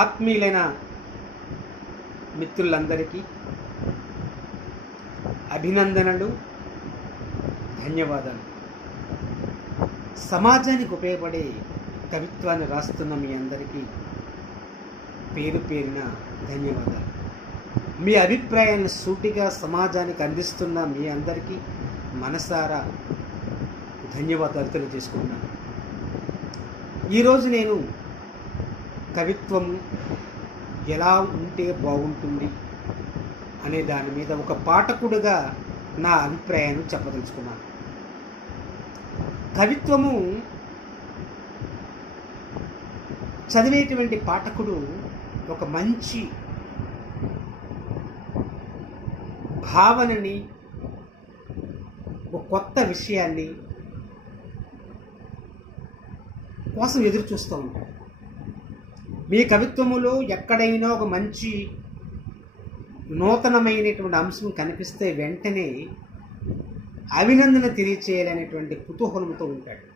ఆత్మీయులైన మిత్రులందరికీ అభినందనలు, ధన్యవాదాలు. సమాజానికి ఉపయోగపడే కవిత్వాన్ని రాస్తున్న మీ అందరికీ పేరు పేరున ధన్యవాదాలు. మీ అభిప్రాయాలను సూటిగా సమాజానికి అందిస్తున్న మీ అందరికీ మనసారా ధన్యవాదాలు తెలియజేసుకుంటున్నాను. ఈరోజు నేను కవిత్వం ఎలా ఉంటే బాగుంటుంది అనే దాని మీద ఒక పాఠకుడిగా నా అభిప్రాయాన్ని చెప్పదలుచుకున్నాను. కవిత్వము చదివేటువంటి పాఠకుడు ఒక మంచి భావనని, ఒక కొత్త విషయాన్ని కోసం ఎదురు చూస్తూ ఉంటాడు. మీ కవిత్వములో ఎక్కడైనా ఒక మంచి నూతనమైనటువంటి అంశం కనిపిస్తే వెంటనే అభినందన తెలియచేయాలనేటువంటి కుతూహలంతో ఉంటాడు.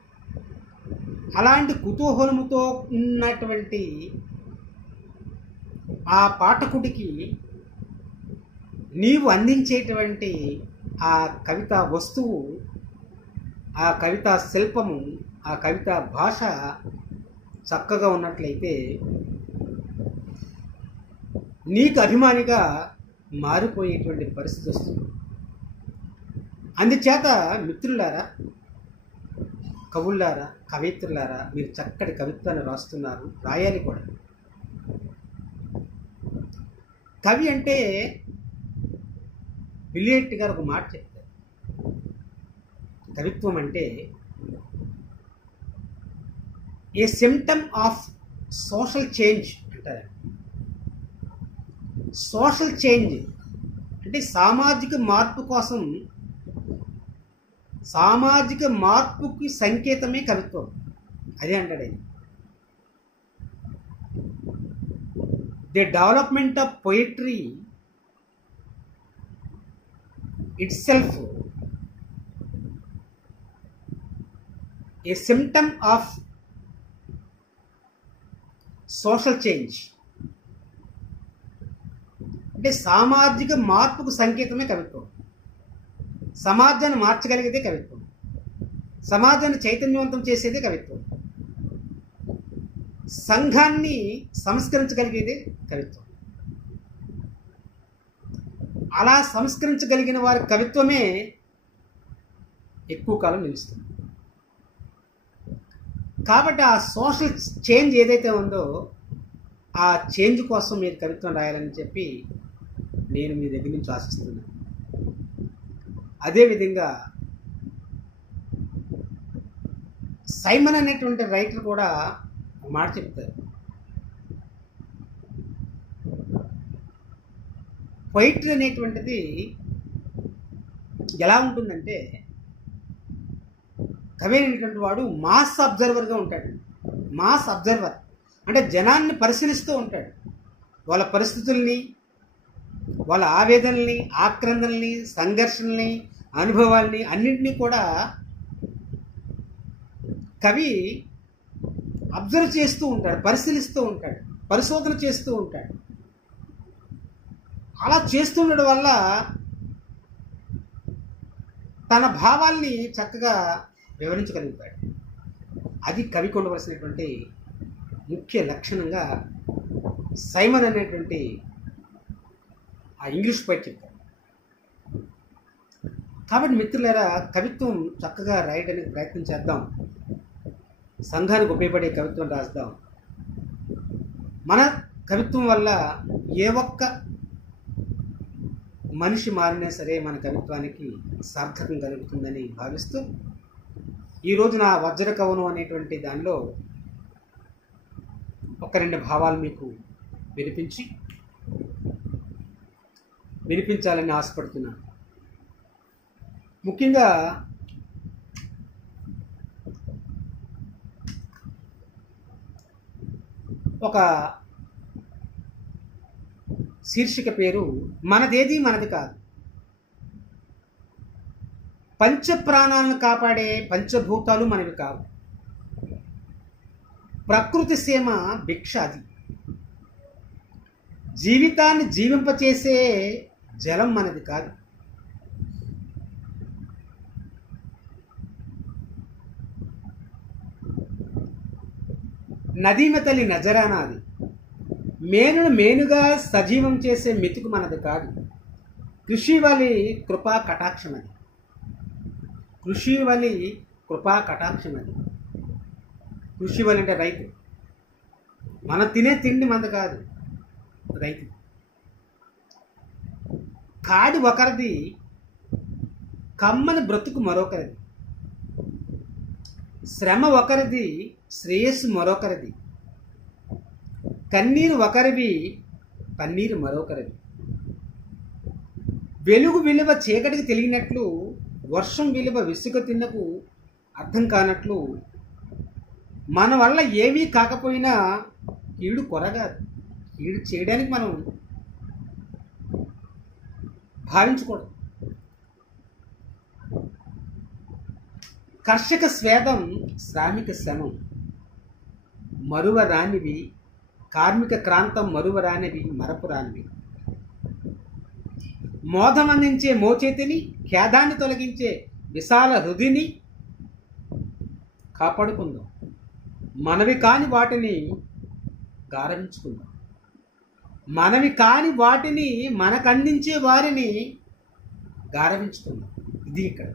అలాంటి కుతూహలముతో ఉన్నటువంటి ఆ పాఠకుడికి నీవు అందించేటువంటి ఆ కవితా వస్తువు, ఆ కవితా శిల్పము, ఆ కవితా భాష చక్కగా ఉన్నట్లయితే నీకు అభిమానిగా మారిపోయేటువంటి పరిస్థితి వస్తుంది. అందుచేత మిత్రులారా, కవులారా, కవయిత్రులారా, మీరు చక్కటి కవిత్వాన్ని రాస్తున్నారు, రాయాలి కూడా. కవి అంటే విలియట్ గారు ఒక మాట చెప్తారు, కవిత్వం అంటే ఏ సిమ్టమ్ ఆఫ్ సోషల్ చేంజ్ అంటారు. సోషల్ చేంజ్ అంటే సామాజిక మార్పు కోసం, సామాజిక మార్పుకి సంకేతమే కవిత్వం. అదే అంటాడు ఆయన. The development of poetry itself a symptom of social change. అంటే సామాజిక మార్పుకు సంకేతమే కవిత్వం. సమాజాన్ని మార్చగలిగేదే కవిత్వం, సమాజాన్ని చైతన్యవంతం చేసేదే కవిత్వం, సంఘాన్ని సంస్కరించగలిగేదే కవిత్వం. అలా సంస్కరించగలిగిన వారి కవిత్వమే ఎక్కువ కాలం నిలుస్తుంది. కాబట్టి ఆ సోషల్ చేంజ్ ఏదైతే ఉందో ఆ చేంజ్ కోసం మీరు కవిత్వం రాయాలని చెప్పి నేను మీ దగ్గర నుంచి ఆశిస్తున్నాను. అదేవిధంగా సైమన్ అనేటువంటి రైటర్ కూడా ఒక మాట చెప్తారు, పొయిట్రీ అనేటువంటిది ఎలా ఉంటుందంటే, కవి అనేటువంటి వాడు మాస్ అబ్జర్వర్గా ఉంటాడు. మాస్ అబ్జర్వర్ అంటే జనాన్ని పరిశీలిస్తూ ఉంటాడు, వాళ్ళ పరిస్థితుల్ని, వాళ్ళ ఆవేదనల్ని, ఆక్రందనల్ని, సంఘర్షణల్ని, అనుభవాల్ని అన్నింటినీ కూడా కవి అబ్జర్వ్ చేస్తూ ఉంటాడు, పరిశీలిస్తూ ఉంటాడు, పరిశోధన చేస్తూ ఉంటాడు. అలా చేస్తుండడం వల్ల తన భావాల్ని చక్కగా వివరించగలుగుతాడు. అది కవికి ఉండవలసినటువంటి ముఖ్య లక్షణంగా సైమన్ అనేటువంటి ఆ ఇంగ్లీష్ పోయిట్ చెప్తాడు. కాబట్టి మిత్రులారా, కవిత్వం చక్కగా రాయడానికి ప్రయత్నం చేద్దాం, సంఘానికి ఉపయోగపడే కవిత్వం రాద్దాం. మన కవిత్వం వల్ల ఏ ఒక్క మనిషి మారినా సరే మన కవిత్వానికి సార్థకం కలుగుతుందని భావిస్తూ ఈరోజు నా వజ్ర కవనం అనేటువంటి దానిలో ఒక రెండు భావాలు మీకు వినిపించాలని ఆశపడుతున్నాను. ముఖ్యంగా ఒక శీర్షిక పేరు మనదేది మనది కాదు. పంచ ప్రాణాలను కాపాడే పంచభూతాలు మనవి కావు. ప్రకృతి సీమ భిక్ష అది. జీవితాన్ని జీవింపచేసే జలం మనది కాదు. నదీమ తల్లి నజరానా అది. మేనును మేనుగా సజీవం చేసే మెతుకు మనది కాదు. కృషివలి కృపా కటాక్షం అది. కృషివలి కృపా కటాక్షం అది. కృషివలి అంటే రైతు. మనం తినే తిండి మనది కాదు, రైతు. కాడి ఒకరిది, కమ్మని బ్రతుకు మరొకరిది. శ్రమ ఒకరిది, శ్రేయస్సు మరొకరిది. కన్నీరు ఒకరివి, పన్నీరు మరొకరిది. వెలుగు విలువ చీకటికి తెలియనట్లు, వర్షం విలువ విసుగ తిన్నకు అర్థం కానట్లు, మన వల్ల ఏమీ కాకపోయినా కీడు కొరగాదు. కీడు చేయడానికి మనం భావించకూడదు. కర్షక స్వేదం, శ్రామిక శ్రమం మరువరానివి. కార్మిక క్రాంతం మరువరానివి, మరపురానివి. మోదం అందించే మోచేతిని, ఖేదాన్ని తొలగించే విశాల హృదిని కాపాడుకుందాం. మనవి కాని వాటిని గారవించుకుందాం. మనవి కాని వాటిని మనకు అందించే వారిని గారవించుకుందాం. ఇది ఇక్కడ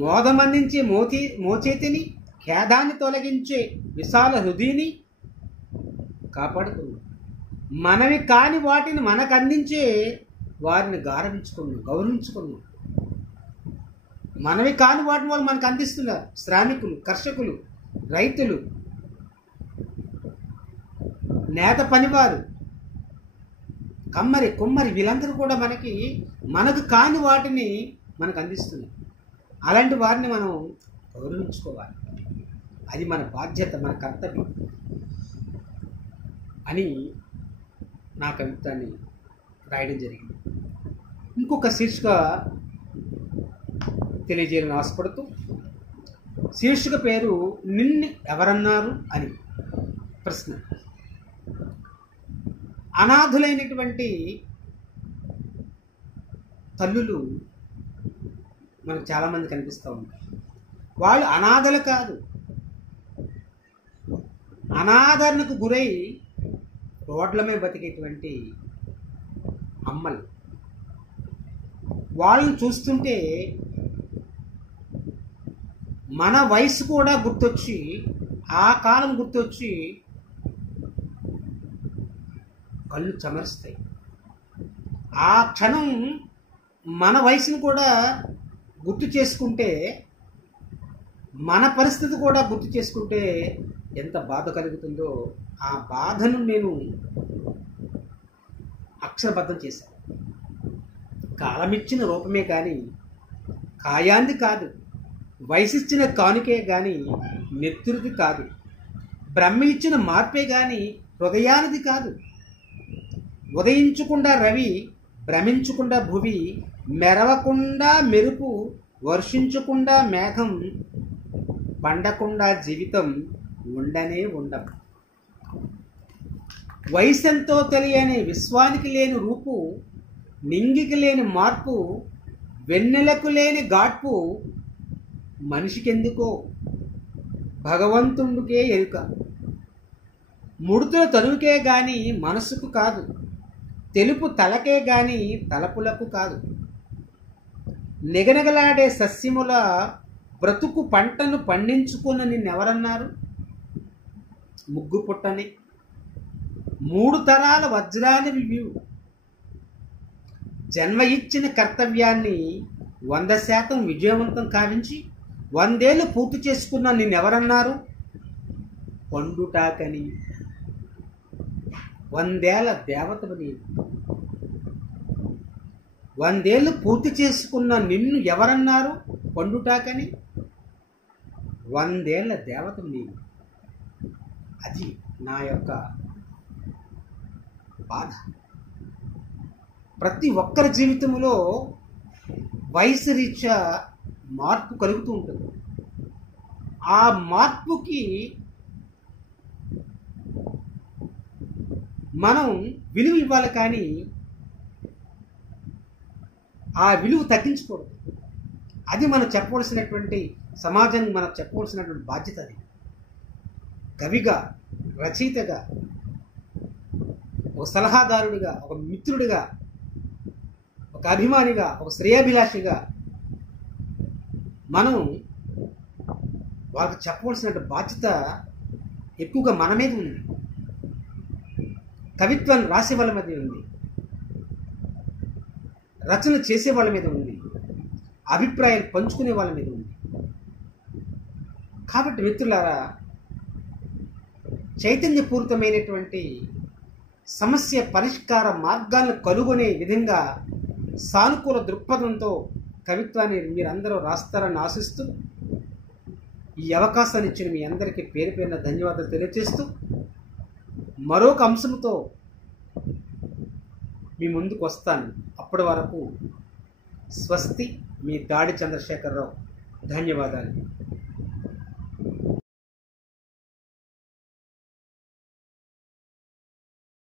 మోదం అందించే మోచేతిని, ఖేదాన్ని తొలగించే విశాల హృదయని కాపాడుకుందాం. మనవి కాని వాటిని మనకు అందించే వారిని గారవించుకుందాం, గౌరవించుకుందాం. మనవి కాని వాటిని వాళ్ళు మనకు అందిస్తున్నారు. శ్రామికులు, కర్షకులు, రైతులు, నేత పనివారు, కమ్మరి, కుమ్మరి, వీళ్ళందరూ కూడా మనకు కాని వాటిని మనకు అందిస్తున్నారు. అలాంటి వారిని మనం గౌరవించుకోవాలి. అది మన బాధ్యత, మన కర్తవ్యం అని నా కవిత్వాన్ని రాయడం జరిగింది. ఇంకొక శీర్షిక తెలియజేయాలని ఆశపడుతూ, శీర్షిక పేరు నిన్ను ఎవరన్నారు అని ప్రశ్న. అనాథులైనటువంటి తల్లులు మనకు చాలామంది కనిపిస్తూ ఉంటారు. వాళ్ళు అనాథలు కాదు, అనాదరణకు గురై రోడ్ల మీద బతికేటువంటి అమ్మలు. వాళ్ళని చూస్తుంటే మన వయసు కూడా గుర్తొచ్చి, ఆ కాలం గుర్తొచ్చి కళ్ళు చెమరుస్తాయి. ఆ క్షణం మన వయసును కూడా గుర్తు చేసుకుంటే, మన పరిస్థితి కూడా గుర్తు చేసుకుంటే ఎంత బాధ కలుగుతుందో ఆ బాధను నేను అక్షరబద్ధం చేశాను. కాలమిచ్చిన రూపమే కానీ కాయాంది కాదు, వయసిచ్చిన కానుకే కానీ నెత్తురిది కాదు, బ్రహ్మ ఇచ్చిన మార్పే కానీ హృదయానిది కాదు. ఉదయించకుండా రవి, భ్రమించకుండా భువి, మెరవకుండా మెరుపు, వర్షించకుండా మేఘం, పండకుండా జీవితం ఉండనే ఉండం. వయసెంతో తెలియని విశ్వానికి లేని రూపు, నింగికి లేని మార్పు, వెన్నెలకు లేని గాడ్పు, మనిషికెందుకో భగవంతుడికే ఎరుక. ముడుతుల తరువుకే గాని మనసుకు కాదు, తెలుపు తలకే గాని తలపులకు కాదు. నిగనగలాడే సస్యముల బ్రతుకు పంటను పండించుకున్న నిన్నెవరన్నారు? ముగ్గు పుట్టని 3 తరాల వజ్రానివి నీవు. జన్మ ఇచ్చిన కర్తవ్యాన్ని 100% విజయవంతం కావించి 100 ఏళ్ళు పూర్తి చేసుకున్న నిన్నెవరన్నారు? పండుటాకని 100 ఏళ్ల దేవతవు నీవు. 100 ఏళ్ళు పూర్తి చేసుకున్న నిన్ను ఎవరన్నారు? పండుటాకని 100 ఏళ్ల దేవతవు నీవు. అది నా యొక్క బాధ. ప్రతి ఒక్కరి జీవితంలో వయసు రీత్యా మార్పు కలుగుతూ ఉంటుంది. ఆ మార్పుకి మనం విలువ ఇవ్వాలి, కానీ ఆ విలువ తగ్గించకూడదు. అది మనం చెప్పవలసినటువంటి, సమాజానికి మనం చెప్పవలసినటువంటి బాధ్యత. అది కవిగా, రచయితగా, ఒక సలహాదారుడిగా, ఒక మిత్రుడిగా, ఒక అభిమానిగా, ఒక శ్రేయాభిలాషిగా మనం వాళ్ళకి చెప్పవలసిన బాధ్యత ఎక్కువగా మన మీద ఉంది. కవిత్వాన్ని రాసే వాళ్ళ మీద ఉంది, రచన చేసే వాళ్ళ మీద ఉంది, అభిప్రాయాలు పంచుకునే వాళ్ళ మీద ఉంది. కాబట్టి మిత్రులారా, చైతన్యపూరితమైనటువంటి సమస్య పరిష్కార మార్గాలను కనుగొనే విధంగా సానుకూల దృక్పథంతో కవిత్వాన్ని మీరందరూ రాస్తారని ఆశిస్తూ, ఈ అవకాశాన్ని ఇచ్చిన మీ అందరికీ పేరు పేరున ధన్యవాదాలు తెలియజేస్తూ, మరొక అంశంతో మీ ముందుకు వస్తాను. అప్పటి వరకు స్వస్తి. మీ దాడి చంద్రశేఖరరావు. ధన్యవాదాలు.